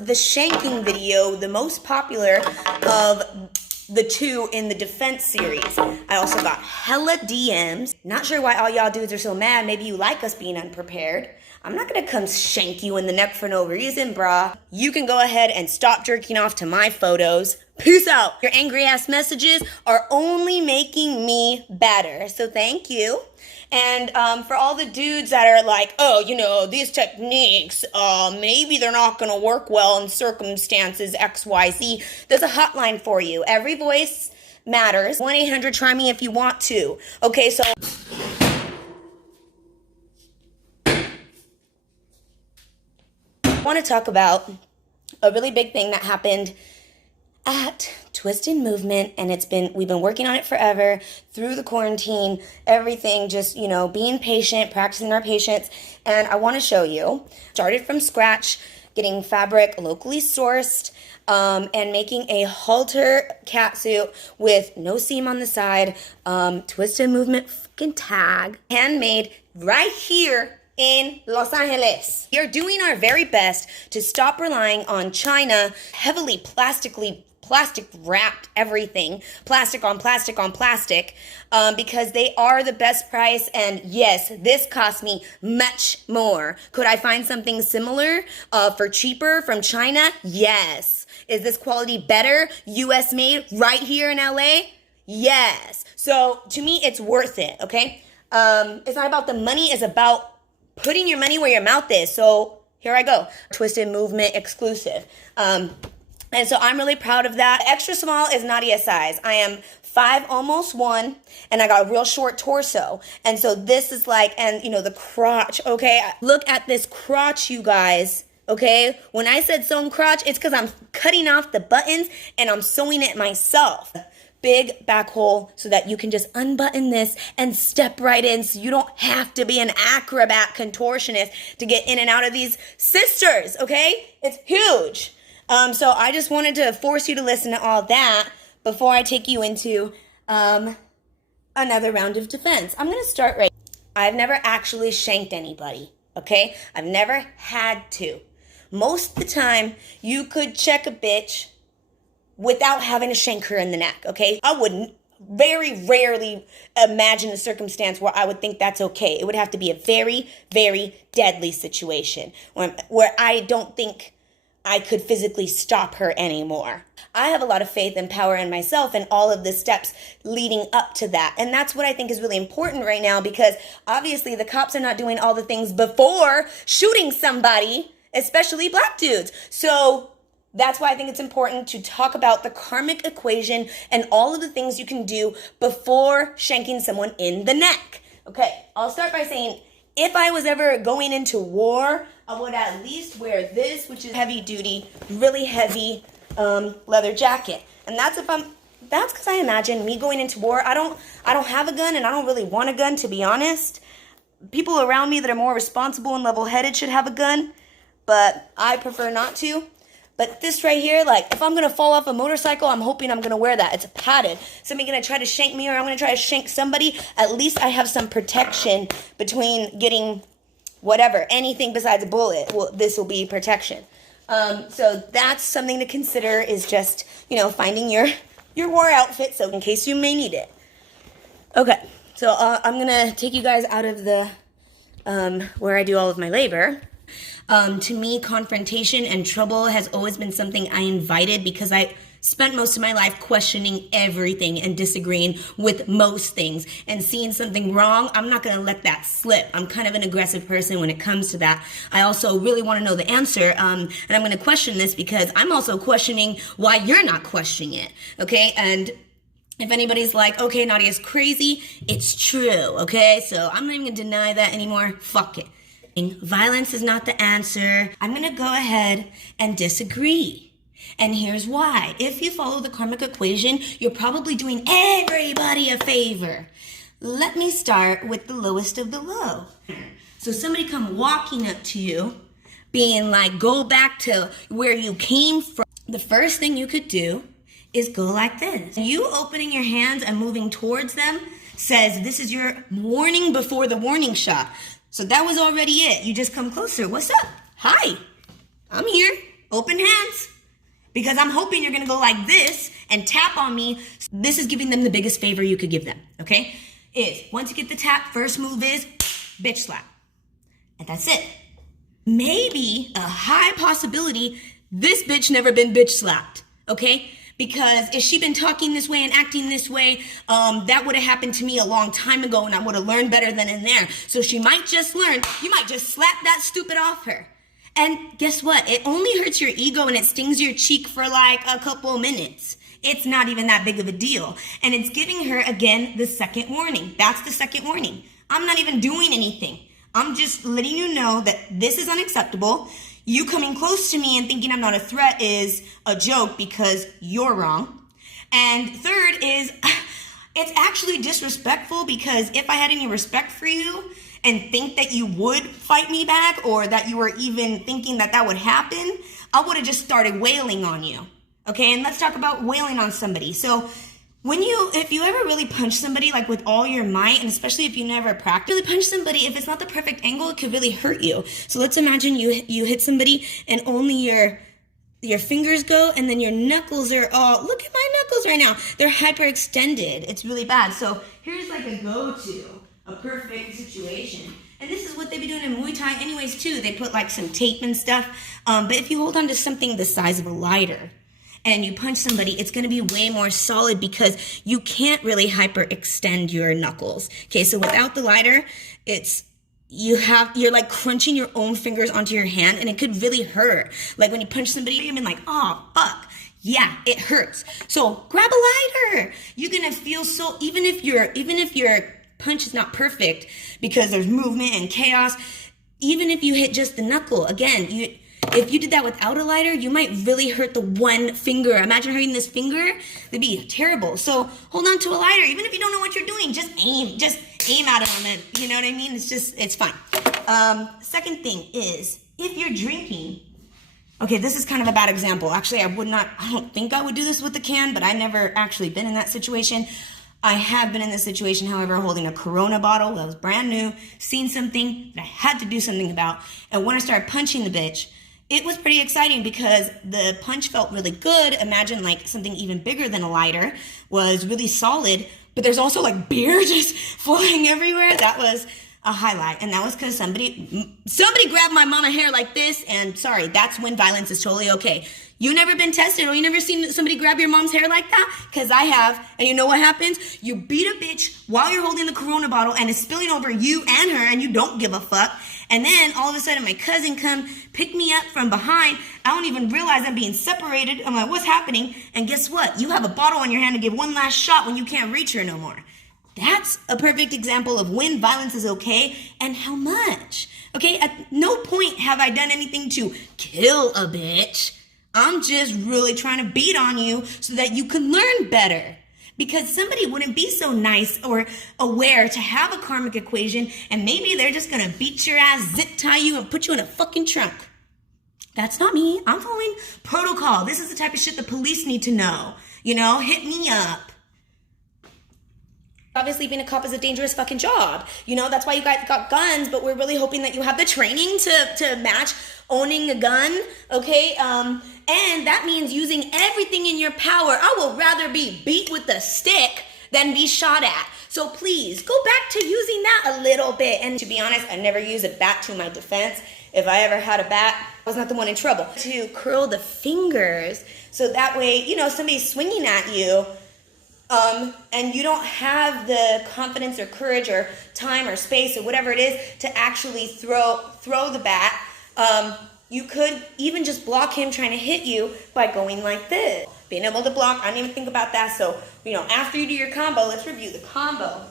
the shanking video, the most popular of the two in the defense series. I also got hella DMs. Not sure why all y'all dudes are so mad. Maybe you like us being unprepared. I'm not gonna come shank you in the neck for no reason, brah. You can go ahead and stop jerking off to my photos. Peace out. Your angry ass messages are only making me better, so thank you. And for all the dudes that are like, oh, you know, these techniques, maybe they're not gonna work well in circumstances XYZ, there's a hotline for you. Every voice matters. 1-800 try me if you want to. Okay, so I want to talk about a really big thing that happened at Twisted Movement, and we've been working on it forever through the quarantine, everything, just, you know, being patient, practicing our patience. And I want to show you. Started from scratch, getting fabric locally sourced, and making a halter catsuit with no seam on the side, Twisted Movement fucking tag, handmade right here in Los Angeles. We are doing our very best to stop relying on China, heavily plastic wrapped everything, plastic on plastic on plastic, because they are the best price. And yes, this cost me much more. Could I find something similar for cheaper from China? Yes. Is this quality better? US made right here in LA? Yes. So to me, it's worth it, okay? It's not about the money, it's about putting your money where your mouth is. So here I go. Twisted Movement exclusive. And so I'm really proud of that. Extra small is Nadia's size. I am 5, almost 1, and I got a real short torso. And so this is like, and you know, the crotch, okay? Look at this crotch, you guys, okay? When I said sewn crotch, it's because I'm cutting off the buttons and I'm sewing it myself. Big back hole so that you can just unbutton this and step right in, so you don't have to be an acrobat contortionist to get in and out of these sisters, okay? It's huge. So I just wanted to force you to listen to all that before I take you into another round of defense. I'm going to start right. I've never actually shanked anybody, okay? I've never had to. Most of the time, you could check a bitch without having to shank her in the neck, okay? I wouldn't very rarely imagine a circumstance where I would think that's okay. It would have to be a very, very deadly situation where I don't think I could physically stop her anymore. I have a lot of faith and power in myself and all of the steps leading up to that. And that's what I think is really important right now, because obviously the cops are not doing all the things before shooting somebody, especially black dudes. So that's why I think it's important to talk about the karmic equation and all of the things you can do before shanking someone in the neck. Okay, I'll start by saying, if I was ever going into war, I would at least wear this, which is heavy duty, really heavy leather jacket. And that's because I imagine me going into war. I don't have a gun, and I don't really want a gun, to be honest. People around me that are more responsible and level-headed should have a gun, but I prefer not to. But this right here, like, if I'm going to fall off a motorcycle, I'm hoping I'm going to wear that. It's padded. Somebody going to try to shank me, or I'm going to try to shank somebody. At least I have some protection between getting whatever, anything besides a bullet. Well, this will be protection. So that's something to consider, is just, you know, finding your war outfit, so in case you may need it. Okay, so I'm going to take you guys out of the, where I do all of my labor. To me, confrontation and trouble has always been something I invited, because I spent most of my life questioning everything and disagreeing with most things, and seeing something wrong, I'm not going to let that slip. I'm kind of an aggressive person when it comes to that. I also really want to know the answer, and I'm going to question this because I'm also questioning why you're not questioning it, okay? And if anybody's like, okay, Nadia's crazy, it's true, okay? So I'm not even going to deny that anymore. Fuck it. Violence is not the answer. I'm going to go ahead and disagree. And here's why. If you follow the karmic equation, you're probably doing everybody a favor. Let me start with the lowest of the low. So somebody come walking up to you, being like, go back to where you came from. The first thing you could do is go like this. You opening your hands and moving towards them says this is your warning before the warning shot. So that was already it. You just come closer. What's up? Hi, I'm here. open hands. Because I'm hoping you're gonna go like this and tap on me. This is giving them the biggest favor you could give them, okay? Once you get the tap, first move is bitch slap. And that's it. Maybe a high possibility this bitch never been bitch slapped, okay? Because if she been talking this way and acting this way, that would have happened to me a long time ago and I would have learned better than in there. So she might just learn, you might just slap that stupid off her. And guess what? It only hurts your ego and it stings your cheek for like a couple minutes. It's not even that big of a deal. And it's giving her, again, the second warning. That's the second warning. I'm not even doing anything. I'm just letting you know that this is unacceptable. You coming close to me and thinking I'm not a threat is a joke because you're wrong. And third is, it's actually disrespectful because if I had any respect for you and think that you would fight me back or that you were even thinking that that would happen, I would have just started wailing on you. Okay, and let's talk about wailing on somebody. So if you ever really punch somebody like with all your might, and especially if you never practice, really punch somebody, if it's not the perfect angle, it could really hurt you. So let's imagine you hit somebody and only your fingers go and then your knuckles are all, look at my knuckles right now. They're hyperextended. It's really bad. So here's like a go-to, a perfect situation. And this is what they be doing in Muay Thai anyways too. They put like some tape and stuff. But if you hold on to something the size of a lighter, and you punch somebody, it's gonna be way more solid because you can't really hyperextend your knuckles. Okay, so without the lighter, you're like crunching your own fingers onto your hand and it could really hurt. Like when you punch somebody, you've been like, oh, fuck. Yeah, it hurts. So grab a lighter. You're gonna feel so, even if your punch is not perfect because there's movement and chaos, even if you hit just the knuckle, again, if you did that without a lighter, you might really hurt the one finger. Imagine hurting this finger. It'd be terrible. So hold on to a lighter. Even if you don't know what you're doing, just aim at it on it. You know what I mean? It's fine. Second thing is, if you're drinking, okay, this is kind of a bad example. Actually, I don't think I would do this with the can, but I've never actually been in that situation. I have been in this situation, however, holding a Corona bottle that was brand new, seen something that I had to do something about, and when I started punching the bitch, it was pretty exciting because the punch felt really good. Imagine like something even bigger than a lighter was really solid, but there's also like beer just flying everywhere. That was a highlight. And that was because somebody grabbed my mama hair like this. And sorry, that's when violence is totally okay. You never been tested or you never seen somebody grab your mom's hair like that? Because I have. And you know what happens? You beat a bitch while you're holding the Corona bottle and it's spilling over you and her and you don't give a fuck. And then all of a sudden my cousin come pick me up from behind. I don't even realize I'm being separated. I'm like, what's happening? And guess what? You have a bottle in your hand to give one last shot when you can't reach her no more. That's a perfect example of when violence is okay and how much. Okay, at no point have I done anything to kill a bitch. I'm just really trying to beat on you so that you can learn better. Because somebody wouldn't be so nice or aware to have a karmic equation and maybe they're just gonna beat your ass, zip tie you, and put you in a fucking trunk. That's not me. I'm following protocol. This is the type of shit the police need to know. You know, hit me up. Obviously, being a cop is a dangerous fucking job. You know, that's why you guys got guns, but we're really hoping that you have the training to match owning a gun, okay? And that means using everything in your power. I would rather be beat with a stick than be shot at. So please, go back to using that a little bit. And to be honest, I never use a bat to my defense. If I ever had a bat, I was not the one in trouble. To curl the fingers, so that way, you know, somebody's swinging at you, and you don't have the confidence or courage or time or space or whatever it is to actually throw the bat, you could even just block him trying to hit you by going like this. Being able to block, I didn't even think about that. So, you know, after you do your combo, let's review the combo.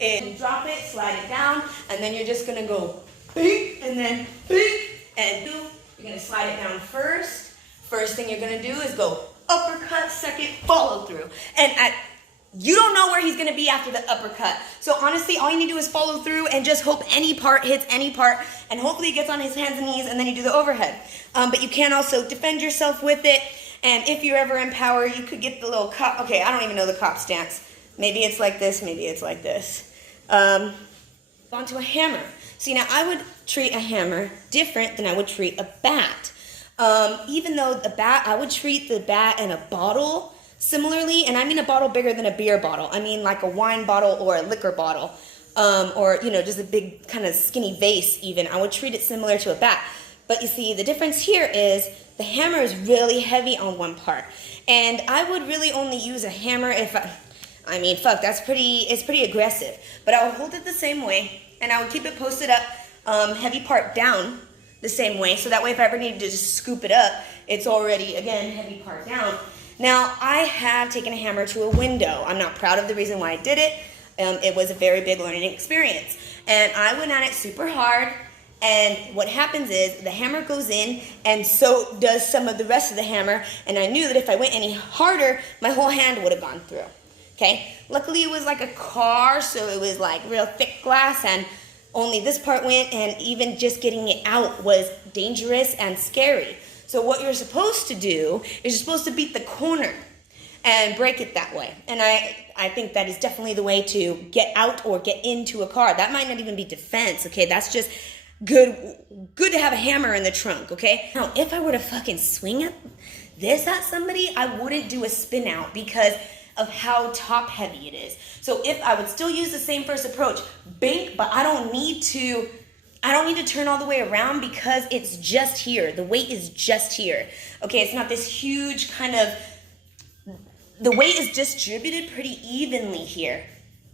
And you drop it, slide it down, and then you're just gonna go bing, and then bing, and do. You're gonna slide it down first. First thing you're gonna do is go uppercut, second follow through. And you don't know where he's gonna be after the uppercut. So honestly, all you need to do is follow through and just hope any part hits any part, and hopefully he gets on his hands and knees, and then you do the overhead. But you can also defend yourself with it, and if you're ever in power, you could get the little cop. Okay, I don't even know the cop stance. Maybe it's like this, maybe it's like this. Onto a hammer. See, now I would treat a hammer different than I would treat a bat. Even though the bat, I would treat the bat in a bottle similarly, and I mean a bottle bigger than a beer bottle. I mean like a wine bottle or a liquor bottle, or, you know, just a big kind of skinny vase even. I would treat it similar to a bat. But you see, the difference here is the hammer is really heavy on one part. And I would really only use a hammer if I mean, fuck, it's pretty aggressive. But I would hold it the same way, and I would keep it posted up, heavy part down the same way. So that way if I ever needed to just scoop it up, it's already, again, heavy part down. Now, I have taken a hammer to a window. I'm not proud of the reason why I did it. It was a very big learning experience. And I went at it super hard. And what happens is the hammer goes in, and so does some of the rest of the hammer. And I knew that if I went any harder, my whole hand would have gone through. Okay? Luckily, it was like a car, so it was like real thick glass, and only this part went, and even just getting it out was dangerous and scary. So what you're supposed to do is you're supposed to beat the corner and break it that way. And I think that is definitely the way to get out or get into a car. That might not even be defense, okay? That's just good to have a hammer in the trunk, okay? Now, if I were to fucking swing this at somebody, I wouldn't do a spin out because of how top heavy it is. So if I would still use the same first approach, bink, but I don't need to turn all the way around because it's just here. The weight is just here. Okay, it's not this huge kind of, the weight is distributed pretty evenly here.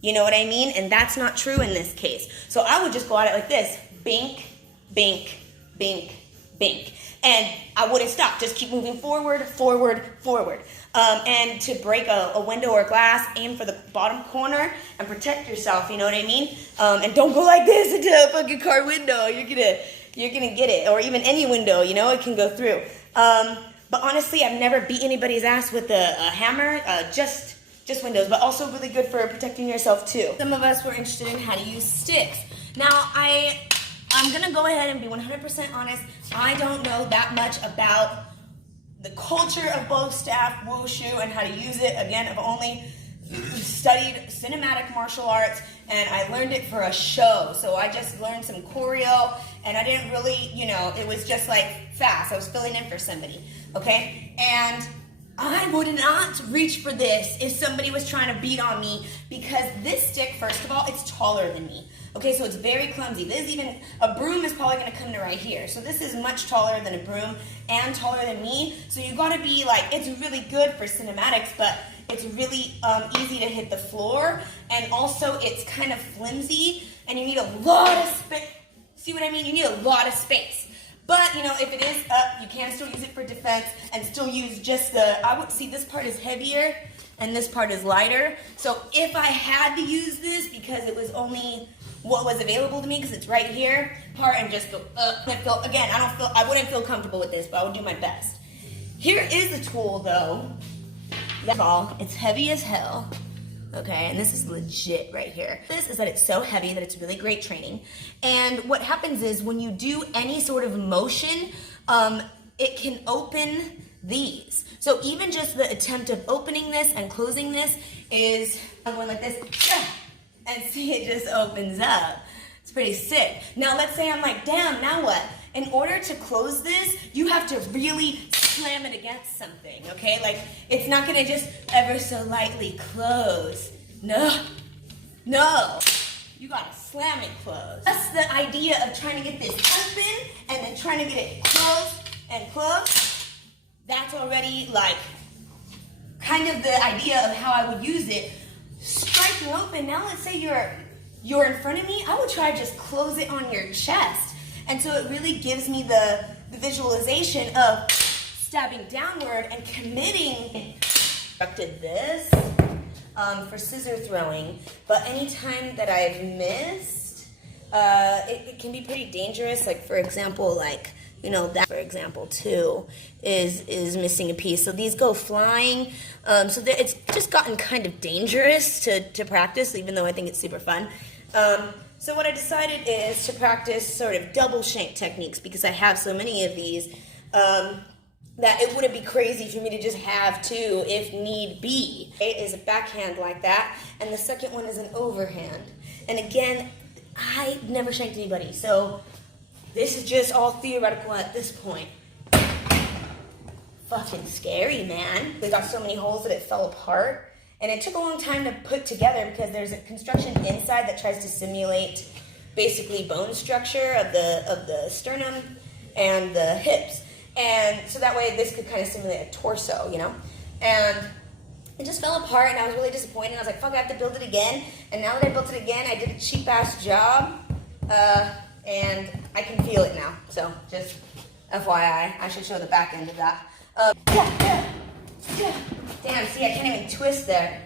You know what I mean? And that's not true in this case. So I would just go at it like this, bink, bink, bink, bink. And I wouldn't stop, just keep moving forward, forward, forward. And to break a window or glass, aim for the bottom corner and protect yourself, you know what I mean? And don't go like this into a fucking car window. You're gonna get it, or even any window, you know, it can go through. But honestly, I've never beat anybody's ass with a hammer, just windows, but also really good for protecting yourself too. Some of us were interested in how to use sticks. Now, I'm gonna go ahead and be 100% honest. I don't know that much about the culture of bow staff, wushu, and how to use it. Again, I've only studied cinematic martial arts, and I learned it for a show. So I just learned some choreo, and I didn't really, you know, it was just like fast. I was filling in for somebody, okay? And I would not reach for this if somebody was trying to beat on me, because this stick, first of all, it's taller than me. Okay, so it's very clumsy. A broom is probably gonna come to right here. So this is much taller than a broom and taller than me. So you gotta be like, it's really good for cinematics, but it's really easy to hit the floor. And also it's kind of flimsy, and you need a lot of space. See what I mean? You need a lot of space. But, you know, if it is up, you can still use it for defense and still use just I would see this part is heavier and this part is lighter. So if I had to use this because it was only what was available to me, because it's right here, and just go up. Again, I wouldn't feel comfortable with this, but I would do my best. Here is the tool though. That's all. It's heavy as hell. Okay, and this is legit right here. This is that it's so heavy that it's really great training. And what happens is when you do any sort of motion, it can open these. So even just the attempt of opening this and closing this is, I'm going like this, and see, it just opens up. It's pretty sick. Now let's say I'm like, damn, now what? In order to close this, you have to really slam it against something, okay? Like, it's not gonna just ever so lightly close. No. You gotta slam it closed. That's the idea of trying to get this open and then trying to get it closed and closed. That's already like kind of the idea of how I would use it. Strike it open. Now let's say you're in front of me. I would try to just close it on your chest. And so it really gives me the visualization of stabbing downward and committing. Constructed this for scissor throwing, but anytime that I've missed, it can be pretty dangerous. Like, for example, like, you know, that, for example, too, is missing a piece. So these go flying. So it's just gotten kind of dangerous to practice, even though I think it's super fun. So what I decided is to practice sort of double shank techniques, because I have so many of these that it wouldn't be crazy for me to just have two if need be. It is a backhand like that, and the second one is an overhand. And again, I never shanked anybody, so this is just all theoretical at this point. fucking scary, man. They got so many holes that it fell apart. And it took a long time to put together because there's a construction inside that tries to simulate basically bone structure of the sternum and the hips. And so that way this could kind of simulate a torso, you know? And it just fell apart and I was really disappointed. I was like, fuck, I have to build it again. And now that I built it again, I did a cheap-ass job. And I can feel it now. So just FYI, I should show the back end of that. Damn, see, I can't even twist there.